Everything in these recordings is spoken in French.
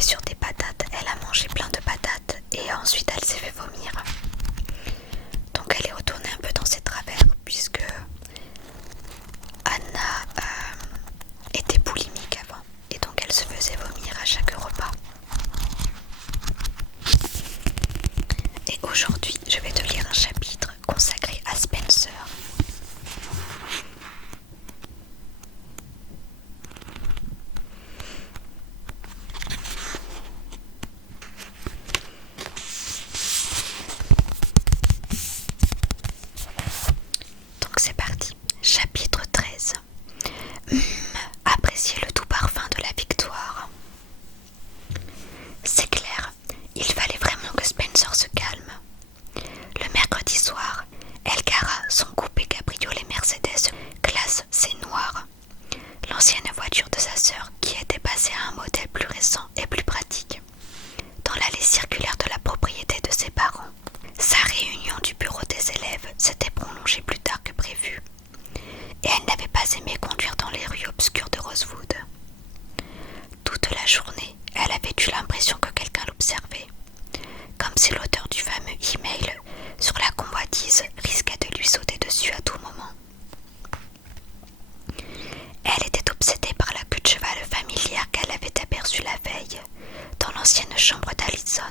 tombée sur des patates, elle a mangé plein de patates et ensuite elle s'est fait vomir. Donc elle est retournée un peu dans ses travers puisque Anna était boulimique avant et donc elle se faisait vomir à chaque repas. Et aujourd'hui, je vais te lire un chapitre consacré à Spencer. Donc c'est parti. Chapitre 13. Apprécier le doux parfum de la victoire. C'est clair, il fallait vraiment que Spencer se calme. Le mercredi soir, elle gara son coupé cabriolet Mercedes classe C noir, l'ancienne voiture de sa sœur qui était passée à un modèle plus récent et plus pratique, dans l'allée circulaire de la propriété de ses parents. Sa réunion du bureau des élèves s'était prolongée plus tard que prévu, et elle n'avait pas aimé conduire dans les rues obscures de Rosewood. Toute la journée, elle avait eu l'impression que quelqu'un l'observait, comme si l'auteur du fameux email sur la convoitise risquait de lui sauter dessus à tout moment. Elle était obsédée par la queue de cheval familière qu'elle avait aperçue la veille dans l'ancienne chambre d'Allison.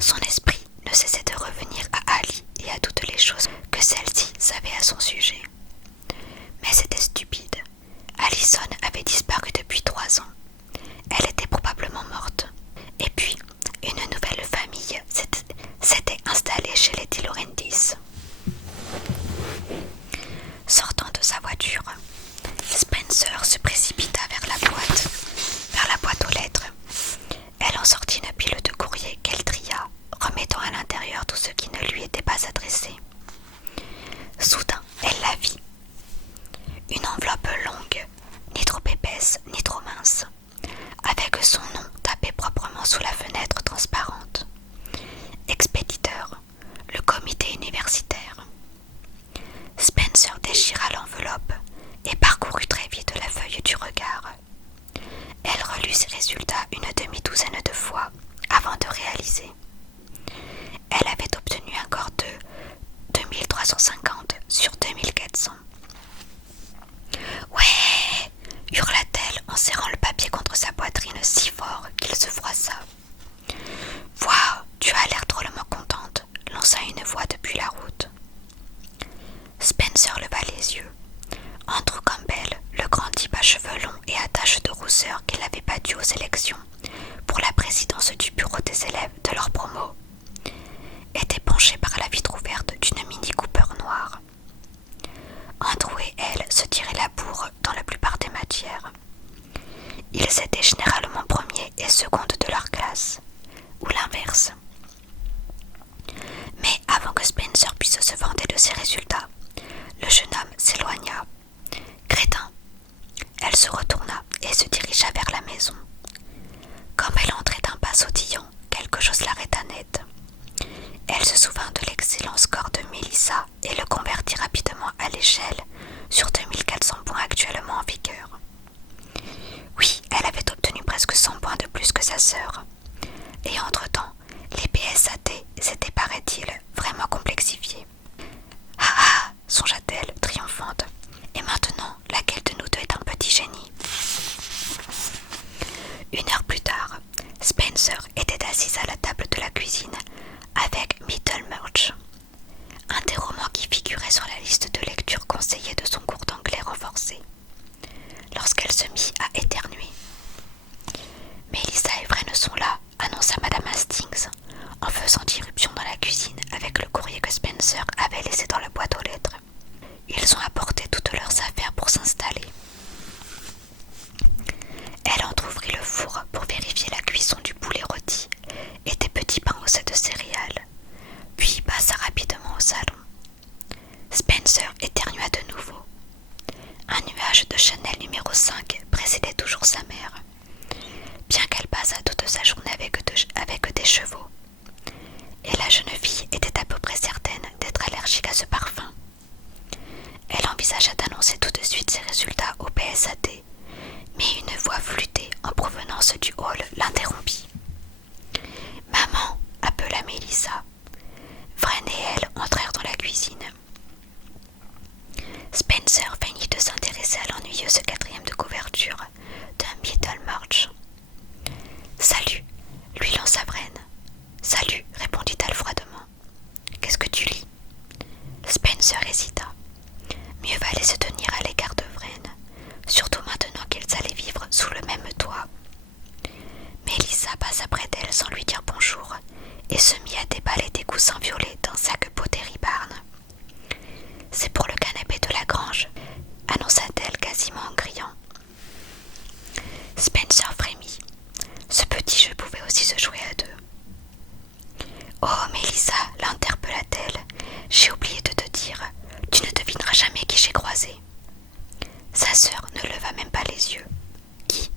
Son esprit ne cessait de revenir à Ali et à toutes les choses que celle-ci savait à son sujet. Mais c'était stupide. Allison avait disparu depuis 3 ans. Elle était probablement morte. Et puis, une nouvelle famille s'était installée chez les De Laurentiis. Sortant de sa voiture, Spencer se précipita vers la boîte aux lettres. Elle en sortit une pile de courriers qu'elle tria, remettant à l'intérieur tout ce qui ne lui était pas adressé. Soudain, elle la vit. Une enveloppe longue, ni trop épaisse, ni trop mince, avec son nom tapé proprement sous la fenêtre transparente. Expéditeur, le comité universitaire. Spencer déchira l'enveloppe et parcourut très vite la feuille du regard. Elle relut ses résultats une demi-douzaine de fois avant de réaliser. Elle avait obtenu un corps de 2350 sur 2400. « Ouais !» hurla-t-elle en serrant le papier contre sa poitrine si fort qu'il se froissa. « Waouh, tu as l'air drôlement contente !» lança une voix depuis la route. Spencer leva les yeux. Andrew Campbell, le grand type à cheveux longs et à taches de rousseur qu'il avait battu aux élections pour la présidence du bureau des élèves de leur promo, était penché par la vitre ouverte d'une Mini Cooper noire. Andrew et elle se tiraient la bourre dans la plupart des matières. Ils étaient généralement premiers et secondes de leur classe, ou l'inverse. Mais avant que Spencer puisse se vanter de ses résultats, le jeune homme s'éloigna. Crétin. Elle se retourna et se dirigea vers la maison. Comme elle entrait d'un pas sautillant, quelque chose l'arrêta net. Elle se souvint de l'excellent score de Melissa et le convertit rapidement à l'échelle sur 2400 points actuellement en vigueur. Oui, elle avait obtenu presque 100 points de plus que sa sœur. Et entre-temps, les PSAT s'étaient, paraît-il, vraiment complexifiés. Ah ah, songea-t-elle, triomphante. Et maintenant, laquelle de nous deux est un petit génie ? 1 heure plus tard, Spencer était assise à la table de la cuisine avec Middlemarch, un des romans qui figurait sur la liste de lecture conseillée de son cours d'anglais renforcé, lorsqu'elle se mit à éternuer. « Melissa et Vren sont là », annonça Madame Hastings, en faisant irruption dans la cuisine avec le courrier que Spencer avait laissé dans la boîte aux lettres. Ils ont apporté toutes leurs affaires pour s'installer. Elle entr'ouvrit le four pour vérifier la cuisson du poulet rôti et des petits pains au sel de céréales, puis passa rapidement au salon. Spencer éternua de nouveau. Un nuage de Chanel numéro 5 précédait toujours sa mère, bien qu'elle passât toute sa journée avec des chevaux. Et la jeune fille était à peu près certaine d'être allergique à ce parfum. Elle envisagea d'annoncer tout de suite ses résultats au PSAT, mais une voix flûtée en provenance du sous le même toit. Mélissa passa près d'elle sans lui dire bonjour et se mit à déballer des coussins violets d'un sac Pottery Barn. « C'est pour le canapé de la grange », annonça-t-elle quasiment en criant. Spencer frémit. Ce petit jeu pouvait aussi se jouer à deux. « Oh, Mélissa, l'interpella-t-elle, j'ai oublié de te dire, tu ne devineras jamais qui j'ai croisé. » Sa sœur ne leva même pas les yeux. « Qui ?» ?»«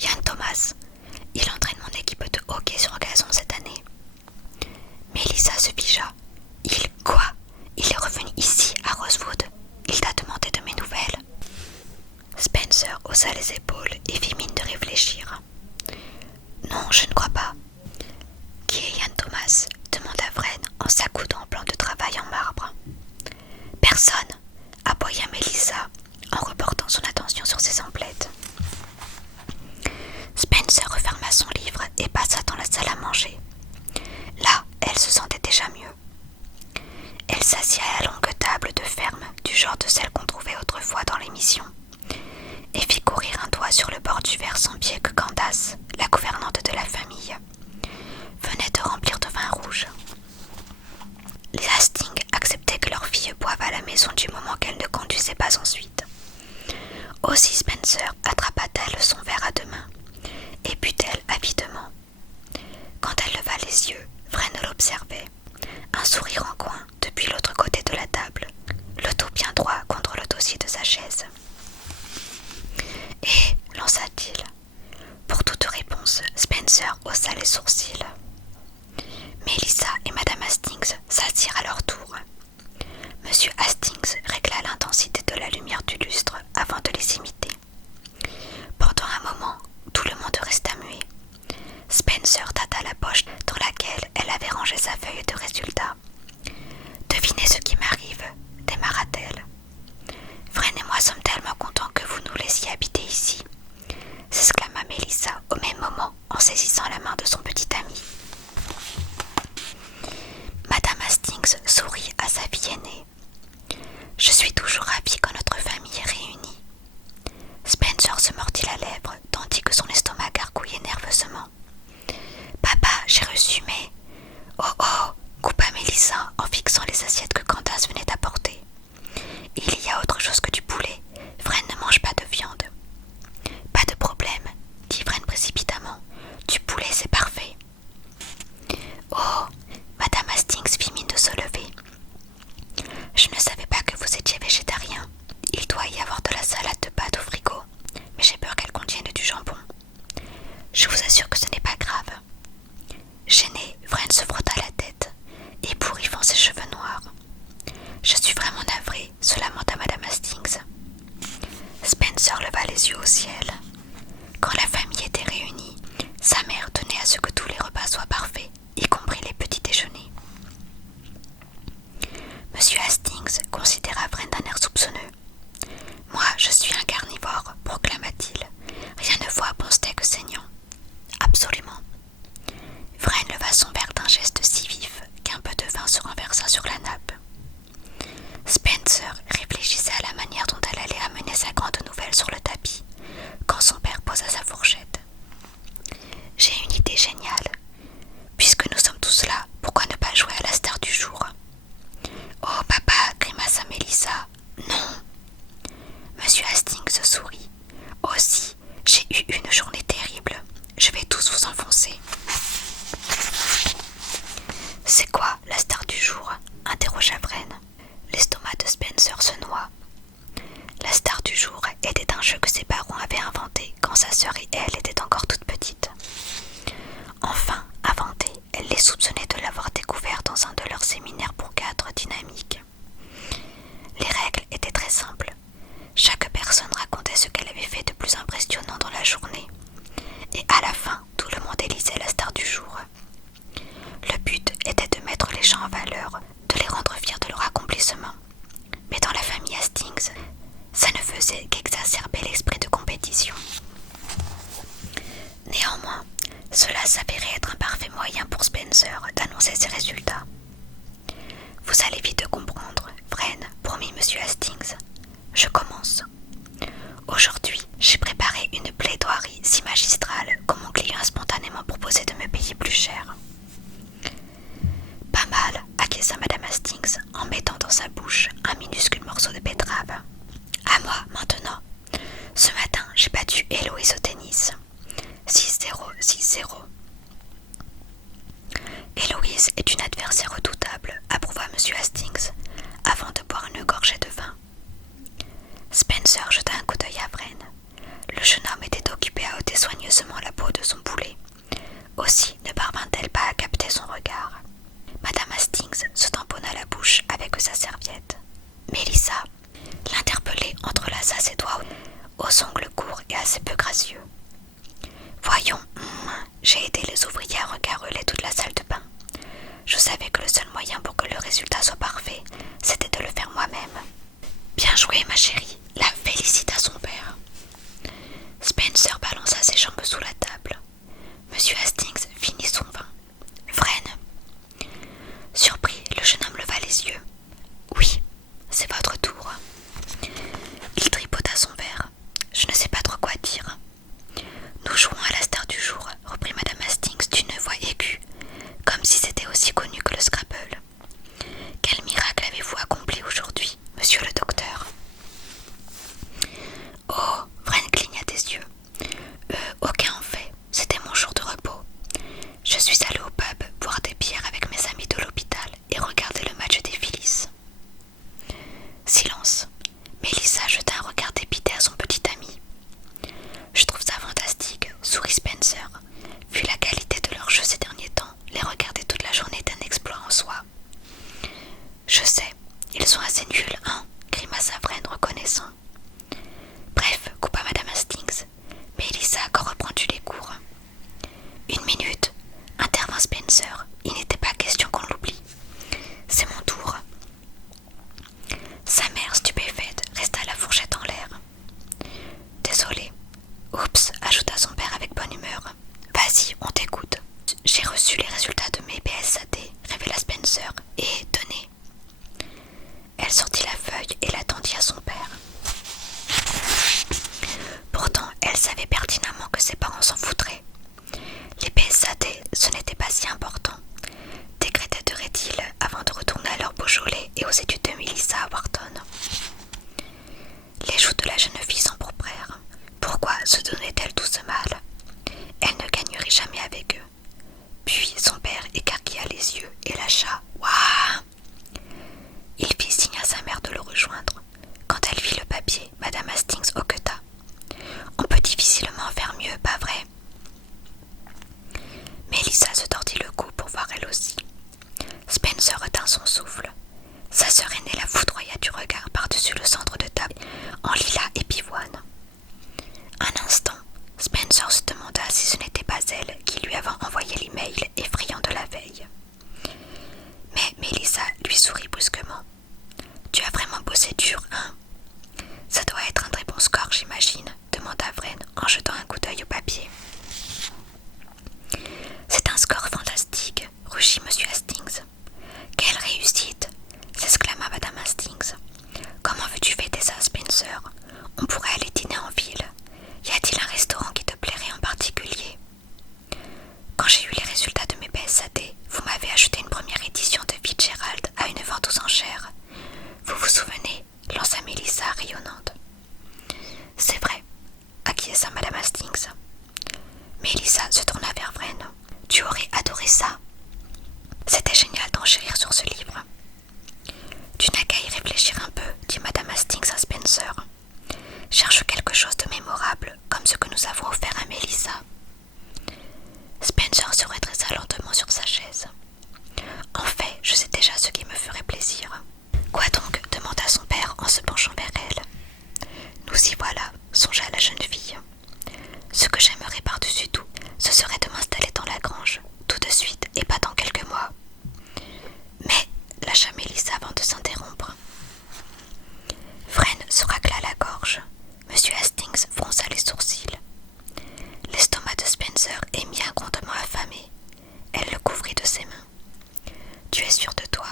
Ian Thomas. Il entraîne mon équipe de hockey sur gazon cette année. » Mélissa se figea. « Il quoi? Il est revenu ici, à Rosewood. Il t'a demandé de mes nouvelles ?» Spencer haussa les épaules et fit mine de réfléchir. « Non, je ne crois pas. »« Qui est Ian Thomas ?» demanda Vren en s'accoudant au plan de travail en marbre. « Personne !» aboya Mélissa en reportant son attention sur ses emplettes. Spencer referma son livre et passa dans la salle à manger. Là, elle se sentait déjà mieux. Elle s'assit à la longue table de ferme, du genre de celle qu'on trouvait autrefois dans l'émission, et fit courir un doigt sur le bord du verre sans pied que Candace, la gouvernante de la famille, venait de remplir de vin rouge. Les Hastings acceptaient que leur fille boive à la maison du moment qu'elle ne conduisait pas ensuite. Aussi Spencer attrapa-t-elle son verre à deux mains et but-elle avidement. Quand elle leva les yeux, Vren l'observait, un sourire en coin depuis l'autre côté de la table, le dos bien droit contre le dossier de sa chaise. « Et, lança-t-il. Pour toute réponse, Spencer haussa les sourcils. Mélissa et Madame Hastings s'assirent à leur tour. Monsieur Hastings régla l'intensité de la lumière du lustre avant de les imiter. Pendant un moment, tout le monde resta muet. Spencer tâta la poche dans laquelle elle avait rangé sa feuille de résultats. « Devinez ce qui m'arrive, » démarra-t-elle. « Vren et moi sommes tellement contents que vous nous laissiez habiter ici, » s'exclama Mélissa au même moment en saisissant la main de son petit ami. Madame Hastings sourit à sa fille aînée. « Je suis toujours ravie quand notre famille est réunie. » Spencer se mordit la lèvre tandis que son estomac gargouillait nerveusement. « Papa, j'ai reçu mes... »« Oh oh !» coupa Mélissa en fixant les assiettes que Candace venait d'apporter. « Il y a autre chose que du poulet. Vren ne mange pas de viande. »« Pas de problème, » dit Vren précipitamment. « Du poulet, c'est parfait. »« Oh !» Madame Hastings fit mine de se lever. « Je ne savais pas que vous étiez végétarien. Il doit y avoir de la salade de pâtes au frigo, mais j'ai peur qu'elle contienne du jambon. Je vous assure que ce n'est pas grave. » Gêné, Vren se frotta la tête, ébouriffant ses cheveux noirs. « Je suis vraiment navrée, se lamenta Madame Hastings. » Spencer leva les yeux au ciel. Quand la famille était réunie, sa mère tenait à ce que tous les repas soient parfaits, y compris les petits déjeuners. Monsieur Hastings considéra Vren d'un air soupçonneux. « Moi, je suis un carnivore, proclama-t-il. Rien ne vaut un bon steak saignant. »« Absolument. » Vren leva son verre d'un geste si vif qu'un peu de vin se renversa sur la nappe. Spencer réfléchissait à la manière dont elle allait amener sa grande nouvelle sur le tapis, quand son père posa sa fourchette. « J'ai une idée géniale. Puisque nous sommes tous là, pourquoi ne pas jouer à la star du jour ?»« Oh, papa !» grimaça Mélissa. « Non !» Monsieur Hastings sourit. « Aussi, j'ai eu une journée terrible. Je vais tous vous enfoncer. » « C'est quoi, la star du jour ?» interrogea Vren. L'estomac de Spencer se noua. La star du jour était un jeu que ses parents avaient inventé quand sa sœur et elle étaient encore toutes petites. Enfin, inventé, elle les soupçonnait de l'avoir découvert dans un de leurs séminaires pour cadres dynamiques. Les règles étaient très simples. Chaque personne racontait ce qu'elle avait fait de plus impressionnant dans la journée. Et à la fin, tout le monde élisait la star du jour. Le but était de mettre les gens en valeur, de les rendre fiers de leur accomplissement. Mais dans la famille Hastings, ça ne faisait qu'exacerber l'esprit de compétition. Néanmoins, cela s'avérait être un parfait moyen pour Spencer d'annoncer ses résultats. « Vous allez vite comprendre, Vren, promit Monsieur Hastings. Je commence. Aujourd'hui, j'ai préparé une plaidoirie si magistrale que mon client a spontanément proposé de me payer plus cher. Pas mal, acquiesça Madame Hastings en mettant dans sa bouche un minuscule morceau de betterave. À moi, maintenant. Ce matin, j'ai battu Héloïse au tennis. 6-0, 6-0. Héloïse est une adversaire redoutable, approuva M. Hastings, avant de boire une gorgée de vin. Spencer jeta un coup d'œil à Vren. Le jeune homme était occupé à ôter soigneusement la peau de son poulet. Aussi ne parvint-elle pas à capter son regard. Madame Hastings se tamponna la bouche avec sa serviette. Mélissa, l'interpellée, entrelaça ses doigts aux ongles courts et assez peu gracieux. Voyons, j'ai aidé les ouvriers à recareler toute la salle de bain. Je savais que le seul moyen pour que le résultat soit parfait, c'était de le faire moi-même. Bien joué, ma chérie, la félicita son père. Spencer balança ses jambes sous la table. Monsieur Hastings finit son vin. Vren. Surpris, le jeune homme leva les yeux. Oui, c'est votre tour. Il tripota son verre. Je ne sais pas trop quoi dire. Nous jouons à la star du jour, reprit Madame Hastings d'une voix aiguë, comme si c'était aussi connu que le Scrabble. Quel miracle avez-vous accompli aujourd'hui, monsieur le docteur? Oh, Vren cligna des yeux. Aucun en fait, c'était mon jour de repos. Je suis allée au pub boire des bières avec mes amis de l'hôpital et regarder le match des Phillies. Silence. Mélissa jeta un regard dépité à son petit ami. Je trouve ça fantastique, sourit Spencer. Vu la qualité de leur jeu ces derniers temps, les regarder toute la journée est un exploit en soi. Je sais, ils sont assez nuls, hein, grimaça Vren reconnaissant. Bref, coupa Madame Hastings. Mélissa a encore reprendre les cours. Une minute, intervint Spencer. Il n'était pas question qu'on l'oublie. C'est mon tour. Sa mère, stupéfaite, resta la fourchette en l'air. Désolé. Oups, ajouta son père avec bonne humeur. Vas-y, on t'écoute. J'ai reçu les résultats de mes BSAT, révéla Spencer, et tenez. Elle sortit la feuille et la tendit à son père. Pourtant, elle savait pertinemment que ses parents s'en foutraient. Les BSAT, ce n'était pas si important. Décréteraient-ils avant de retourner à leur Beaujolais et aux études de Mélissa à Wharton. Les joues de la jeune fille s'empourprèrent. Pourquoi se donnait-elle tout ce mal? Elle ne gagnerait jamais avec eux. Puis son père écarquilla les yeux et lâcha « Ouah !» Il fit signe à sa mère de le rejoindre. Quand elle vit le papier, Madame Hastings hoqueta. On peut difficilement faire mieux, pas vrai? Mélissa se tordit le cou pour voir elle aussi. Spencer retint son souffle. Sa sœur aînée la foudroya du regard par-dessus le centre de table en lilas et pivoine. Un instant, Spencer se demanda si ce n'était pas elle qui lui avait envoyé l'email effrayant de la veille. Mais Mélissa lui sourit brusquement. « Tu as vraiment bossé dur, hein? Ça doit être un très bon score, j'imagine, demanda Vren en jetant un coup d'œil au papier. C'est un score fantastique, rugit M. Hastings. Quelle réussite! S'exclama Madame Hastings. Comment veux-tu fêter ça, Spencer? On pourrait aller dîner en ville. Y a-t-il un restaurant qui te plairait en particulier? Quand j'ai eu les résultats de mes BSAT, vous m'avez acheté une première édition de Fitzgerald à une vente aux enchères. Vous vous souvenez? Lança Mélissa rayonnante. C'est vrai, acquiesça Madame Hastings. Mélissa se tourna vers Vren. Tu aurais adoré ça. C'était génial d'enchérir sur ce livre. Tu n'as qu'à y réfléchir un peu, dit Madame Hastings à Spencer. Cherche quelque chose de mémorable, comme ce que nous avons offert à Mélissa. Spencer se redressa lentement sur sa chaise. En fait, je sais déjà ce qui me ferait plaisir. Quoi donc? Demanda son père en se penchant vers elle. Nous y voilà, songea la jeune fille. Ce que j'aimerais par-dessus tout, ce serait de m'installer dans la grange, tout de suite et pas dans quelques mois. Mais, lâcha Mélissa avant de s'interrompre. Vren se racla la gorge. M. Hastings fronça les sourcils. L'estomac de Spencer émit un grondement affamé. Elle le couvrit de ses mains. Tu es sûre de toi?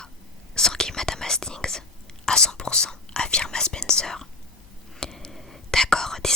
S'enquit Madame Hastings. À 100%, affirma Spencer. D'accord, dit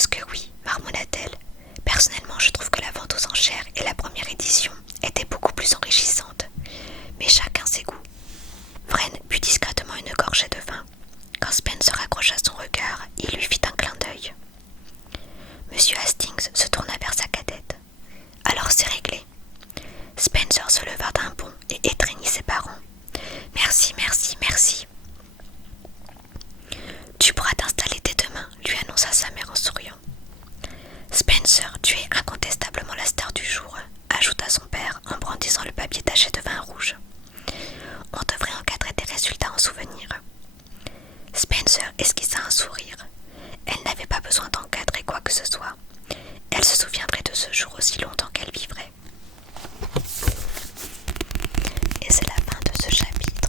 suppose que oui, marmonna-t-elle. Personnellement, je trouve que la vente aux enchères et la première édition étaient beaucoup plus enrichissantes. Mais chacun ses goûts. Wren but discrètement une gorgée de vin. Quand Spencer accrocha son regard, il lui fit un clin d'œil. Monsieur Hastings se tourna vers sa cadette. Alors c'est réglé. Spencer se leva d'un bond et étreignit ses parents. Merci, merci, merci. Tu pourras t'installer dès demain, lui annonça sa mère en souriant. Spencer, tu es incontestablement la star du jour, ajouta son père en brandissant le papier taché de vin rouge. On devrait encadrer tes résultats en souvenir. Spencer esquissa un sourire. Elle n'avait pas besoin d'encadrer quoi que ce soit. Elle se souviendrait de ce jour aussi longtemps qu'elle vivrait. Et c'est la fin de ce chapitre.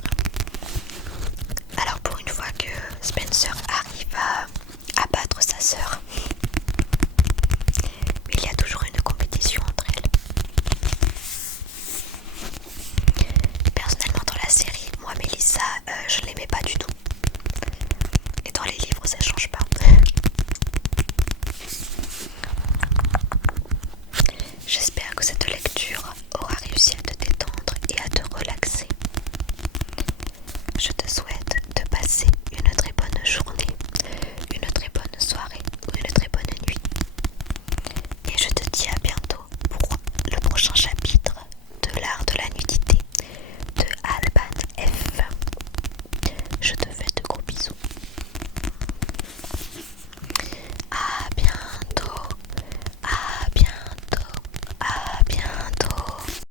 Alors pour une fois que Spencer arrive à battre sa sœur, mais il y a toujours une compétition entre elles. Personnellement dans la série, moi Mélissa, je ne l'aimais pas du tout. Et dans les livres ça change pas.